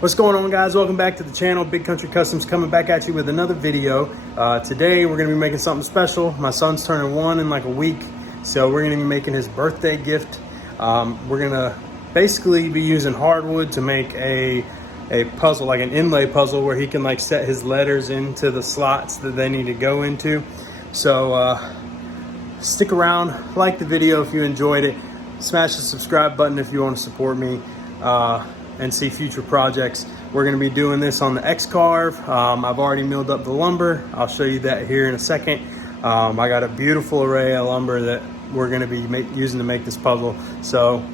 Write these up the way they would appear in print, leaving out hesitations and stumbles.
What's going on, guys? Welcome back to the channel. Big Country Customs coming back at you with another video. Today we're going to be making something special. My son's turning 1 in like a week, so we're going to be making his birthday gift. We're going to basically be using hardwood to make a puzzle, like an inlay puzzle, where he can like set his letters into the slots that they need to go into. So stick around, like the video if you enjoyed it, smash the subscribe button if you want to support me and see future projects. We're going to be doing this on the X-Carve. I've already milled up the lumber. I'll show you that here in a second. I got a beautiful array of lumber that we're going to be using to make this puzzle. So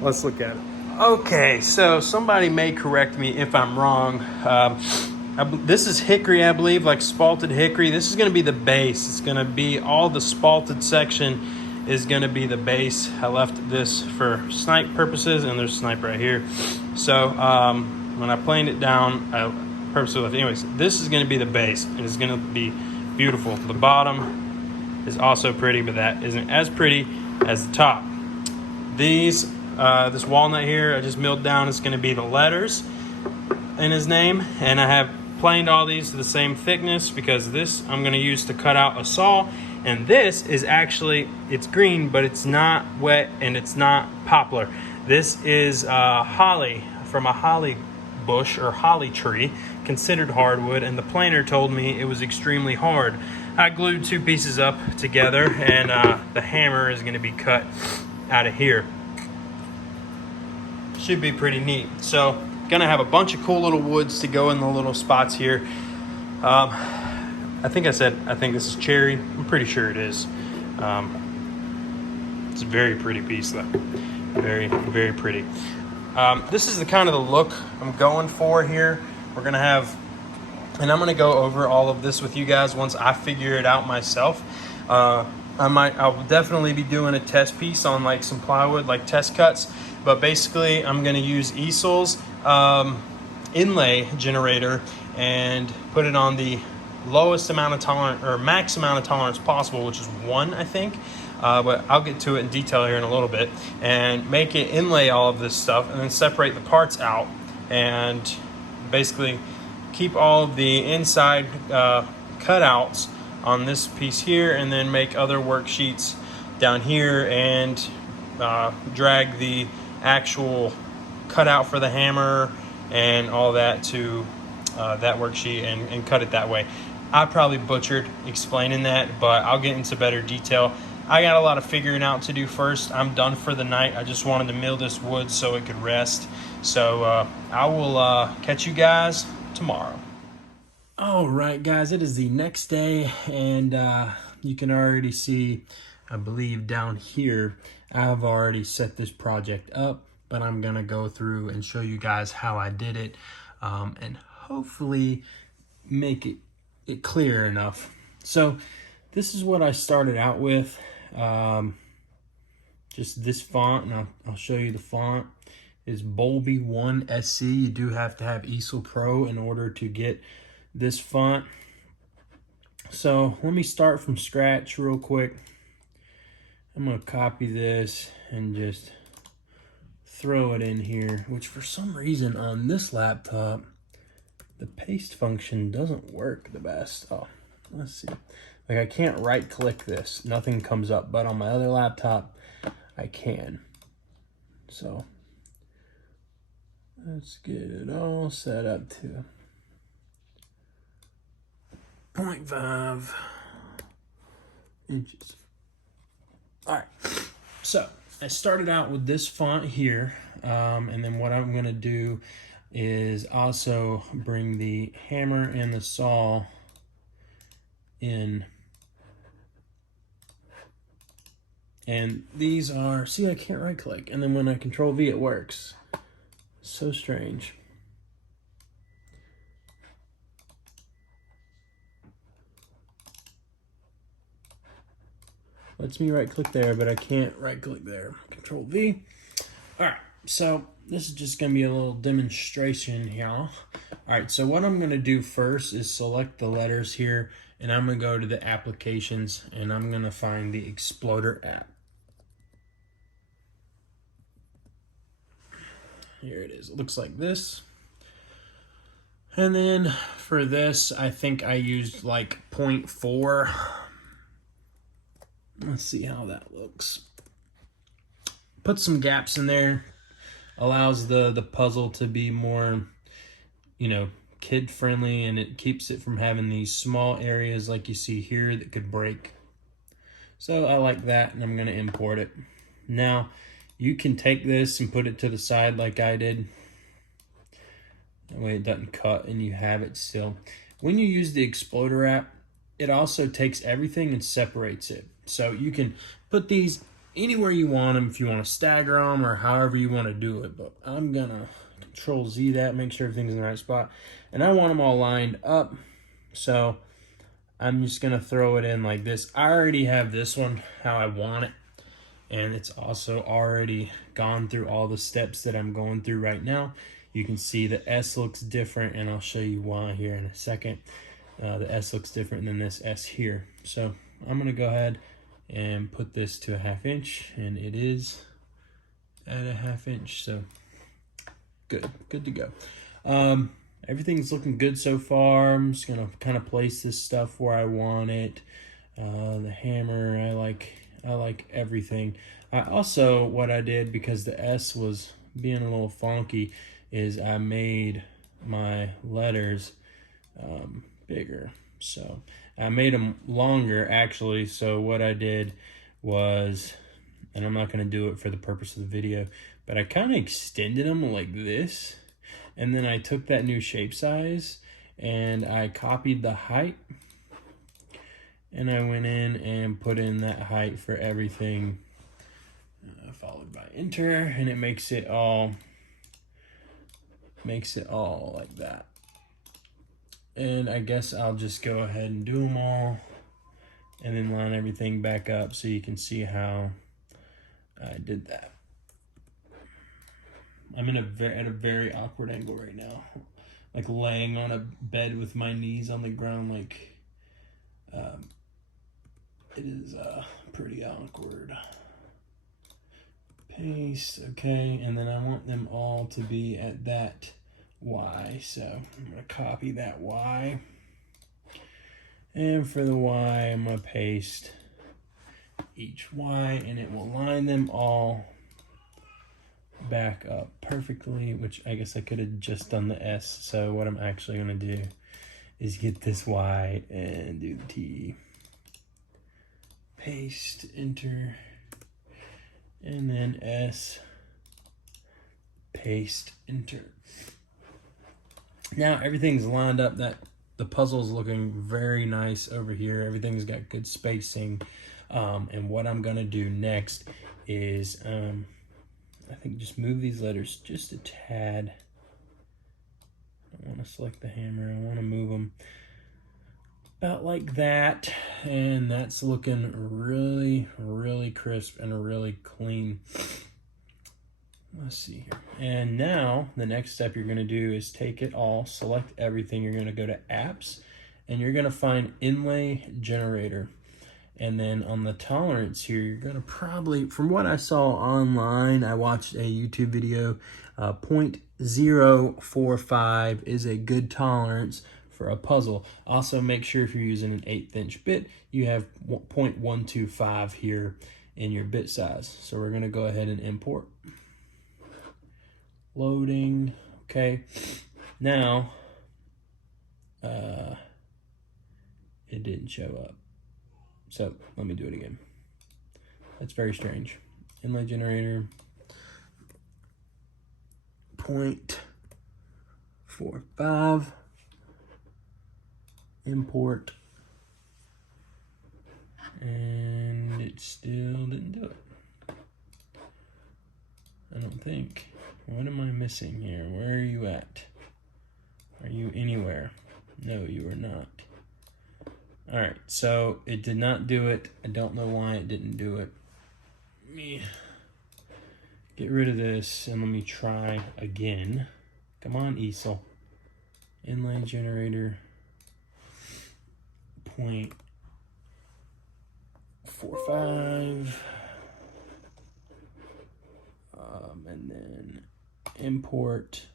let's look at it. Okay, so somebody may correct me if I'm wrong. This is hickory, I believe, like spalted hickory. This is going to be the base. It's going to be all the spalted section is going to be the base. I left this for snipe purposes, and there's snipe right here. So when I planed it down, I purposely left. Anyways, this is going to be the base. It is going to be beautiful. The bottom is also pretty, but that isn't as pretty as the top. This walnut here I just milled down is going to be the letters in his name, and I have planed all these to the same thickness because this I'm going to use to cut out a saw. And this is actually, it's green, but it's not wet and it's not poplar. This is holly from a holly bush or holly tree, considered hardwood, and the planer told me it was extremely hard. I glued two pieces up together, and the hammer is going to be cut out of here. Should be pretty neat. So, gonna have a bunch of cool little woods to go in the little spots here. I think this is cherry. I'm pretty sure it is. It's a very pretty piece though. Very, very pretty. This is the kind of the look I'm going for here. We're gonna have, and I'm gonna go over all of this with you guys once I figure it out myself. I'll definitely be doing a test piece on like some plywood, like test cuts. But basically, I'm gonna use Easel's inlay generator and put it on the lowest amount of tolerance or max amount of tolerance possible, which is 1, I think. But I'll get to it in detail here in a little bit, and make it inlay all of this stuff and then separate the parts out and basically keep all of the inside cutouts on this piece here, and then make other worksheets down here and drag the actual cutout for the hammer and all that to that worksheet and cut it that way. I probably butchered explaining that, but I'll get into better detail. I got a lot of figuring out to do first. I'm done for the night. I just wanted to mill this wood so it could rest. So I will catch you guys tomorrow. All right, guys, it is the next day, and you can already see, I believe down here, I've already set this project up, but I'm gonna go through and show you guys how I did it, and hopefully make it clear enough. So this is what I started out with, just this font, and I'll show you the font is Bolby 1 SC. You do have to have Easel Pro in order to get this font. So let me start from scratch real quick. I'm gonna copy this and just throw it in here, which for some reason on this laptop the paste function doesn't work the best. Oh, let's see. Like, I can't right click this, nothing comes up, but on my other laptop I can. So let's get it all set up to 0.5 inches. All right, so I started out with this font here, and then what I'm gonna do is also bring the hammer and the saw in. And these are, see, I can't right click, and then when I control V it works. So strange. Lets me right click there, but I can't right click there. Control V. All right, so this is just gonna be a little demonstration here. All right, so what I'm gonna do first is select the letters here, and I'm gonna go to the applications, and I'm gonna find the Exploder app. Here it is. It looks like this. And then for this, I think I used like 0.4. Let's see how that looks. Put some gaps in there. Allows the puzzle to be more, you know, kid friendly, and it keeps it from having these small areas like you see here that could break. So I like that, and I'm going to import it. Now, you can take this and put it to the side like I did. That way it doesn't cut and you have it still. When you use the Exploder app, it also takes everything and separates it. So you can put these anywhere you want them, if you want to stagger them or however you want to do it. But I'm going to Control Z that, make sure everything's in the right spot. And I want them all lined up. So I'm just going to throw it in like this. I already have this one how I want it. And it's also already gone through all the steps that I'm going through right now. You can see the S looks different, and I'll show you why here in a second. The S looks different than this S here. So I'm going to go ahead and put this to a 1/2 inch, and it is at a 1/2 inch. So good to go. Everything's looking good so far. I'm just going to kind of place this stuff where I want it. The hammer, I like everything. I also, what I did, because the S was being a little funky, is I made my letters bigger. So I made them longer, actually. So what I did was, and I'm not going to do it for the purpose of the video, but I kind of extended them like this. And then I took that new shape size and I copied the height. And I went in and put in that height for everything, followed by enter, and it makes it all like that. And I guess I'll just go ahead and do them all and then line everything back up so you can see how I did that. I'm in at a very awkward angle right now, like laying on a bed with my knees on the ground, like it is pretty awkward. Paste, okay, and then I want them all to be at that Y, so I'm going to copy that Y. And for the Y, I'm going to paste each Y, and it will line them all back up perfectly, which I guess I could have just done the S. So what I'm actually going to do is get this Y and do the T. Paste, enter, and then S, paste, enter. Now everything's lined up. That the puzzle's looking very nice over here. Everything's got good spacing. And what I'm gonna do next is, I think just move these letters just a tad. I want to select the hammer. I want to move them about like that, and that's looking really crisp and really clean. Let's see here. And now the next step you're going to do is take it all, select everything. You're going to go to apps, and you're going to find inlay generator. And then on the tolerance here, you're going to probably, from what I saw online, I watched a YouTube video, 0.045 is a good tolerance for a puzzle. Also, make sure if you're using an 1/8 inch bit, you have 0.125 here in your bit size. So we're going to go ahead and import. Loading. Okay. Now, it didn't show up. So let me do it again. That's very strange. Inlay generator. 0.45. Import, and it still didn't do it. I don't think. What am I missing here? Where are you at? Are you anywhere? No, you are not. All right, so it did not do it. I don't know why it didn't do it. Let me get rid of this and let me try again. Come on, easel. Inlay generator. 0.45, and then import,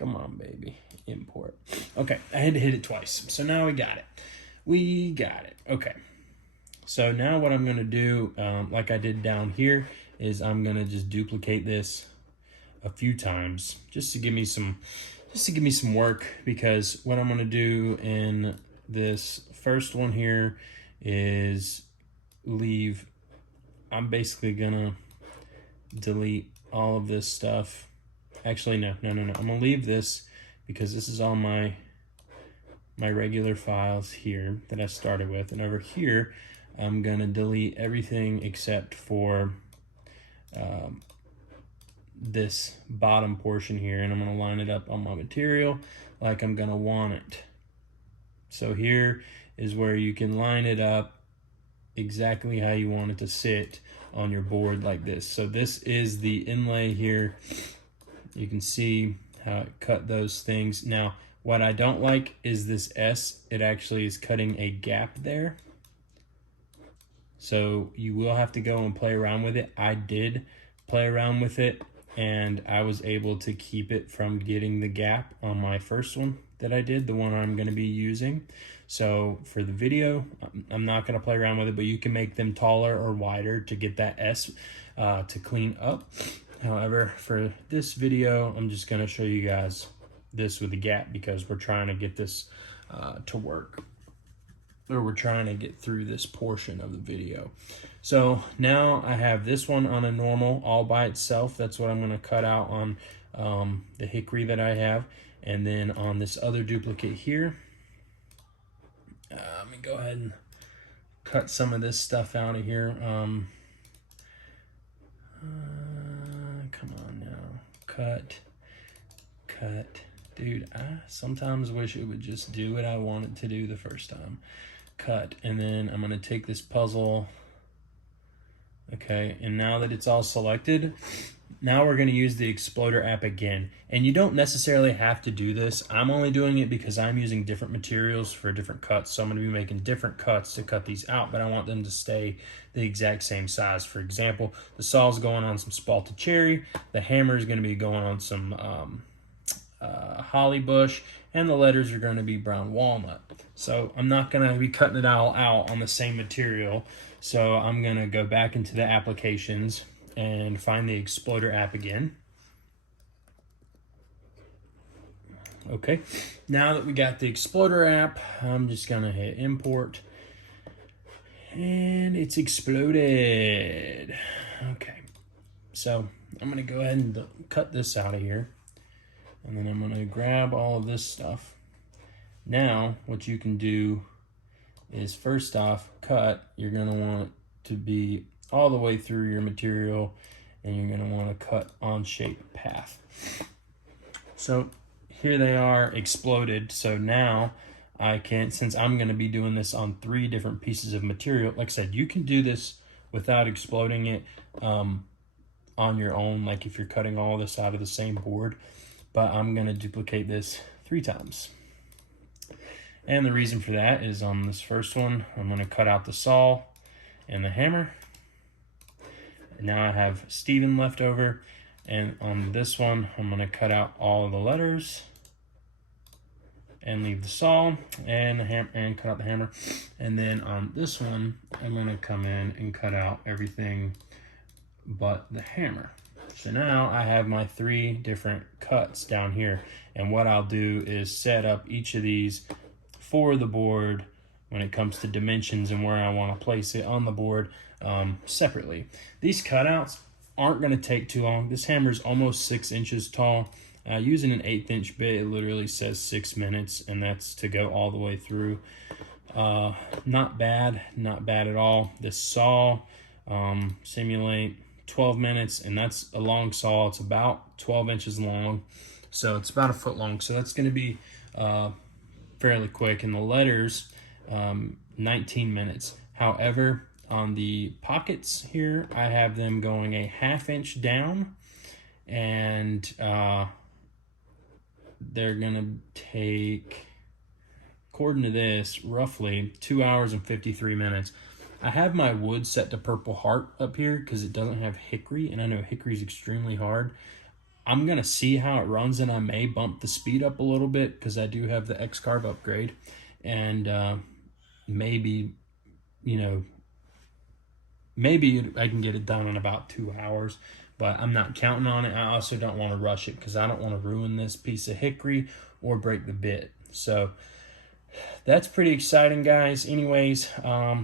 Come on, baby. Import. Okay, I had to hit it twice. So now we got it. We got it. Okay. So now what I'm going to do, like I did down here, is I'm going to just duplicate this a few times just to give me some work, because what I'm going to do in this first one here is I'm basically going to delete all of this stuff. Actually, no. I'm going to leave this because this is all my regular files here that I started with. And over here, I'm going to delete everything except for this bottom portion here. And I'm going to line it up on my material like I'm going to want it. So here is where you can line it up exactly how you want it to sit on your board like this. So this is the inlay here. You can see how it cut those things. Now, what I don't like is this S. It actually is cutting a gap there. So you will have to go and play around with it. I did play around with it, and I was able to keep it from getting the gap on my first one that I did, the one I'm going to be using. So for the video, I'm not going to play around with it, but you can make them taller or wider to get that S to clean up. However, for this video, I'm just going to show you guys this with the gap because we're trying to get this to work, or we're trying to get through this portion of the video. So now I have this one on a normal all by itself. That's what I'm going to cut out on the hickory that I have. And then on this other duplicate here, let me go ahead and cut some of this stuff out of here. Come on now, cut. Dude, I sometimes wish it would just do what I wanted to do the first time. Cut, and then I'm gonna take this puzzle. Okay, and now that it's all selected, now we're gonna use the Exploder app again. And you don't necessarily have to do this. I'm only doing it because I'm using different materials for different cuts. So I'm gonna be making different cuts to cut these out, but I want them to stay the exact same size. For example, the saw's going on some spalted cherry, the hammer is gonna be going on some holly bush, and the letters are going to be brown walnut. So I'm not going to be cutting it all out on the same material. So I'm going to go back into the applications and find the Exploder app again. Okay, now that we got the Exploder app, I'm just going to hit import, and it's exploded. Okay, so I'm going to go ahead and cut this out of here. And then I'm going to grab all of this stuff. Now, what you can do is, first off, cut. You're going to want to be all the way through your material, and you're going to want to cut on shape path. So here they are exploded. So now I can, since I'm going to be doing this on 3 different pieces of material, like I said, you can do this without exploding it on your own, like if you're cutting all this out of the same board. But I'm going to duplicate this 3 times. And the reason for that is on this first one, I'm going to cut out the saw and the hammer. And now I have Steven left over. And on this one, I'm going to cut out all of the letters and leave the saw and the hammer, and cut out the hammer. And then on this one, I'm going to come in and cut out everything but the hammer. So now I have my 3 different cuts down here, and what I'll do is set up each of these for the board when it comes to dimensions and where I want to place it on the board separately. These cutouts aren't going to take too long. This hammer is almost 6 inches tall. Using an 1/8 inch bit, it literally says 6 minutes, and that's to go all the way through. Not bad at all. This saw, simulate 12 minutes, and that's a long saw. It's about 12 inches long, so it's about 1 foot long. So that's going to be fairly quick. And the letters, 19 minutes. However, on the pockets here, I have them going a 1/2 inch down, and they're going to take, according to this, roughly 2 hours and 53 minutes. I have my wood set to Purple Heart up here because it doesn't have hickory, and I know hickory is extremely hard. I'm going to see how it runs, and I may bump the speed up a little bit because I do have the X-Carb upgrade. And maybe, you know, maybe I can get it done in about 2 hours, but I'm not counting on it. I also don't want to rush it because I don't want to ruin this piece of hickory or break the bit. So that's pretty exciting, guys. Anyways,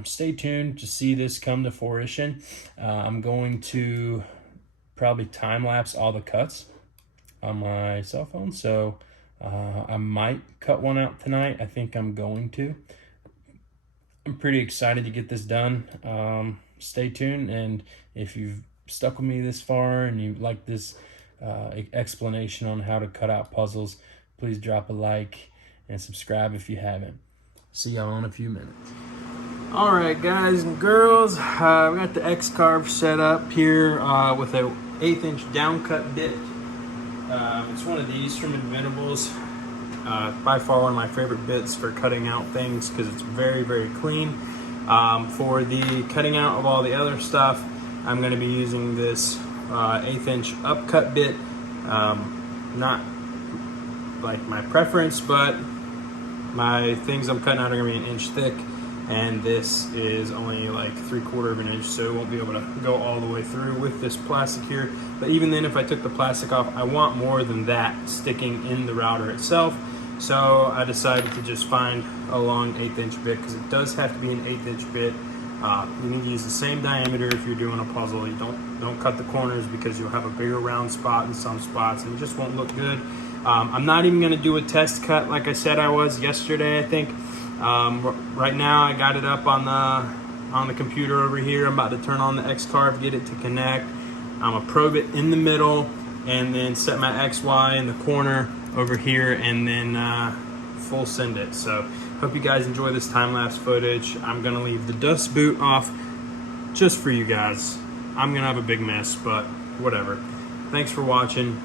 stay tuned to see this come to fruition. I'm going to probably time-lapse all the cuts on my cell phone, so I might cut one out tonight. I think I'm going to. I'm pretty excited to get this done. Stay tuned, and if you've stuck with me this far and you like this explanation on how to cut out puzzles, please drop a like and subscribe if you haven't. See y'all in a few minutes. All right, guys and girls, we got the X-Carb set up here with a 1/8 inch downcut bit. It's one of these from Inventables. By far one of my favorite bits for cutting out things because it's very, very clean. For the cutting out of all the other stuff, I'm going to be using this 1/8 inch upcut bit. Not like my preference, but my things I'm cutting out are going to be 1 inch thick, and this is only like 3/4 of an inch, so it won't be able to go all the way through with this plastic here. But even then, if I took the plastic off, I want more than that sticking in the router itself. So I decided to just find a long 1/8 inch bit because it does have to be an 1/8 inch bit. You need to use the same diameter if you're doing a puzzle. You don't cut the corners because you'll have a bigger round spot in some spots and it just won't look good. I'm not even going to do a test cut like I said I was yesterday, I think. Right now I got it up on the computer over here. I'm about to turn on the X-Carb, get it to connect. I'm going to probe it in the middle and then set my XY in the corner over here and then full send it. So hope you guys enjoy this time-lapse footage. I'm gonna leave the dust boot off just for you guys. I'm gonna have a big mess, but whatever. Thanks for watching.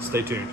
Stay tuned.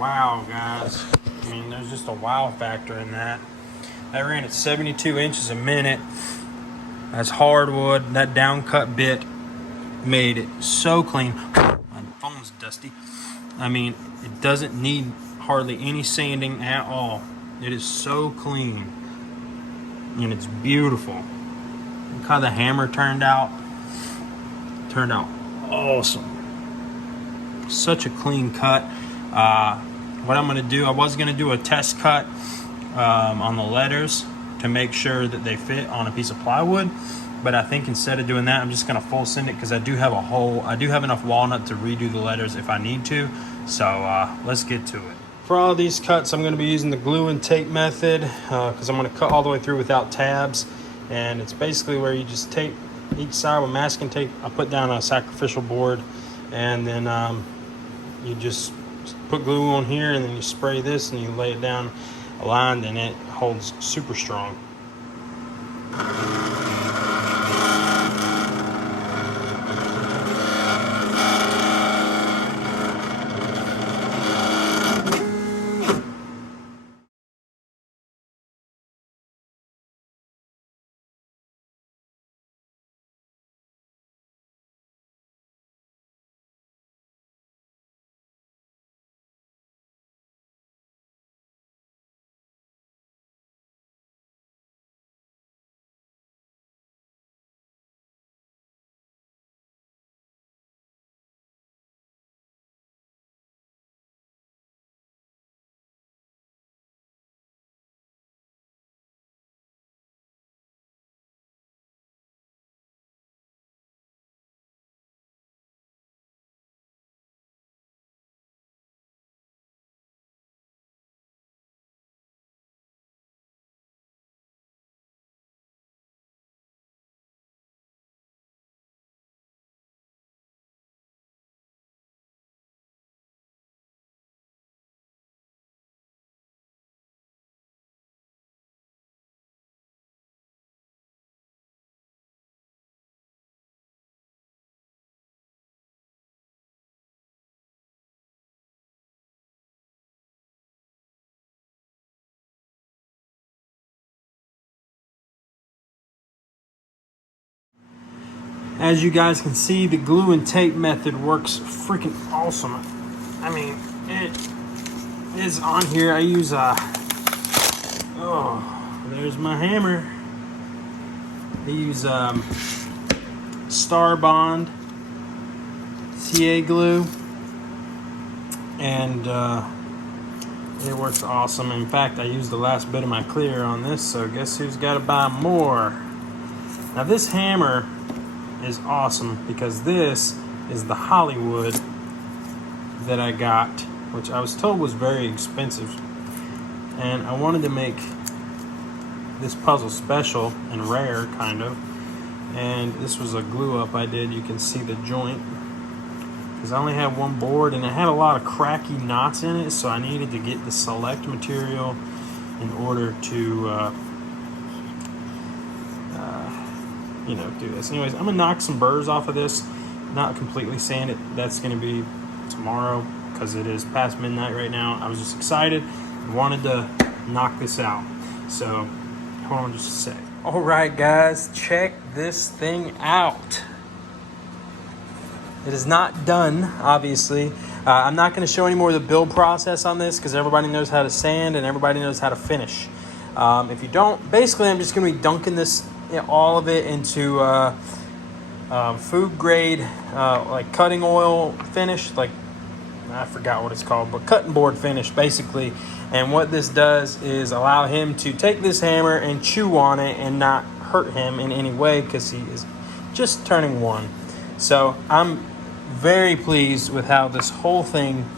wow, guys. I mean, there's just a wow factor in that. That ran at 72 inches a minute. That's hardwood. That down cut bit made it so clean. My phone's dusty. I mean, it doesn't need hardly any sanding at all. It is so clean. And it's beautiful. Look how the hammer turned out. Turned out awesome. Such a clean cut. What I'm going to do, I was going to do a test cut on the letters to make sure that they fit on a piece of plywood, but I think instead of doing that, I'm just going to full send it because I do have enough walnut to redo the letters if I need to. So let's get to it. For all these cuts, I'm going to be using the glue and tape method because I'm going to cut all the way through without tabs, and it's basically where you just tape each side with masking tape. I put down a sacrificial board, and then you just put glue on here, and then you spray this and you lay it down aligned, and it holds super strong. As you guys can see, the glue and tape method works freaking awesome. I mean, it is on here. I use there's my hammer. I use Star Bond CA glue, and it works awesome. In fact, I used the last bit of my clear on this, so guess who's got to buy more? Now this hammer is awesome because this is the Hollywood that I got, which I was told was very expensive, and I wanted to make this puzzle special and rare, kind of. And this was a glue up I did. You can see the joint because I only had one board, and it had a lot of cracky knots in it, so I needed to get the select material in order to do this. Anyways, I'm gonna knock some burrs off of this, not completely sand it. That's gonna be tomorrow because it is past midnight right now. I was just excited, wanted to knock this out. So hold on just a sec. All right, guys, check this thing out. It is not done, obviously. I'm not going to show any more of the build process on this because everybody knows how to sand and everybody knows how to finish. If you don't, basically I'm just going to be dunking this, all of it into food grade, like cutting oil finish, like I forgot what it's called, but cutting board finish basically. And what this does is allow him to take this hammer and chew on it and not hurt him in any way because he is just turning 1. So I'm very pleased with how this whole thing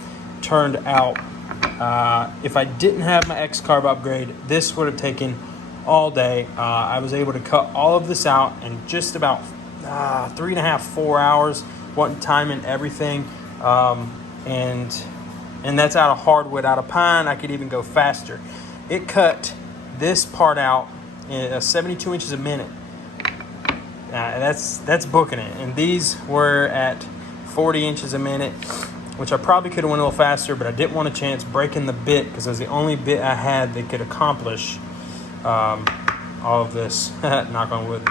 turned out. If I didn't have my X-Carb upgrade, this would have taken all day. I was able to cut all of this out in just about 3.5-4 hours, one time and everything. And that's out of hardwood. Out of pine, I could even go faster. It cut this part out in 72 inches a minute. That's booking it. And these were at 40 inches a minute. which I probably could have went a little faster, but I didn't want a chance breaking the bit because it was the only bit I had that could accomplish all of this. Knock on wood.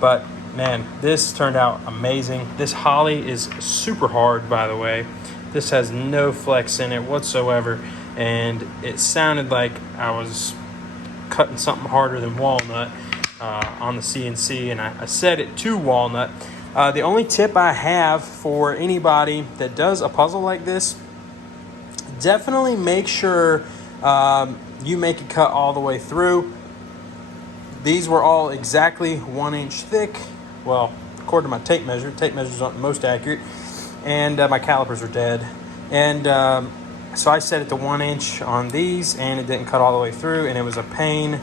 But man, this turned out amazing. This Holley is super hard, by the way. This has no flex in it whatsoever, and it sounded like I was cutting something harder than walnut on the CNC, and I set it to walnut. The only tip I have for anybody that does a puzzle like this, definitely make sure you make it cut all the way through. These were all exactly 1 inch thick. Well, according to my tape measures aren't the most accurate, and my calipers are dead. And so I set it to 1 inch on these, and it didn't cut all the way through, and it was a pain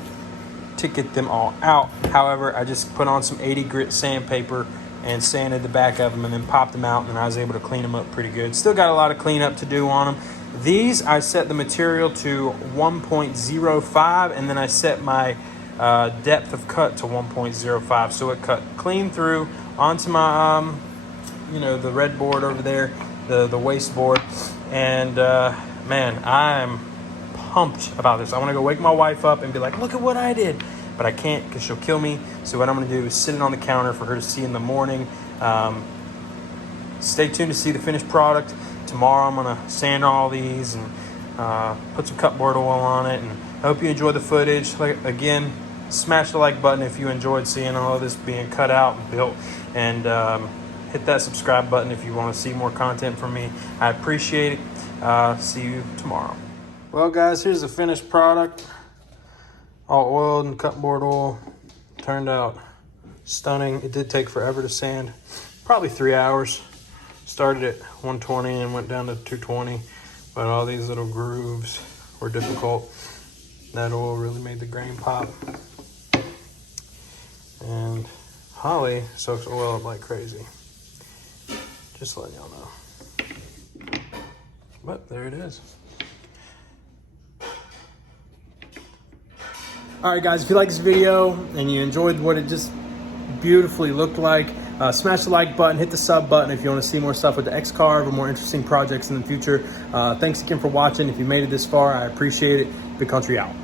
to get them all out. However, I just put on some 80 grit sandpaper and sanded the back of them, and then popped them out, and I was able to clean them up pretty good. Still got a lot of cleanup to do on them. These, I set the material to 1.05, and then I set my depth of cut to 1.05, so it cut clean through onto my the red board over there, the waste board. And man, I'm pumped about this. I want to go wake my wife up and be like, look at what I did, but I can't because she'll kill me. So what I'm going to do is sit it on the counter for her to see in the morning. Stay tuned to see the finished product. Tomorrow I'm going to sand all these and put some cupboard oil on it, and I hope you enjoy the footage. Again, smash the like button if you enjoyed seeing all of this being cut out and built, and hit that subscribe button if you want to see more content from me. I appreciate it. See you tomorrow. Well guys, here's the finished product. All oiled and cupboard oil. Turned out stunning. It did take forever to sand, probably 3 hours. Started at 120 and went down to 220, but all these little grooves were difficult. That oil really made the grain pop. And Holley soaks oil up like crazy. Just letting y'all know. But there it is. All right, guys, if you like this video and you enjoyed what it just beautifully looked like, smash the like button, hit the sub button if you want to see more stuff with the X-Carve or more interesting projects in the future. Thanks again for watching. If you made it this far, I appreciate it. Big Country out.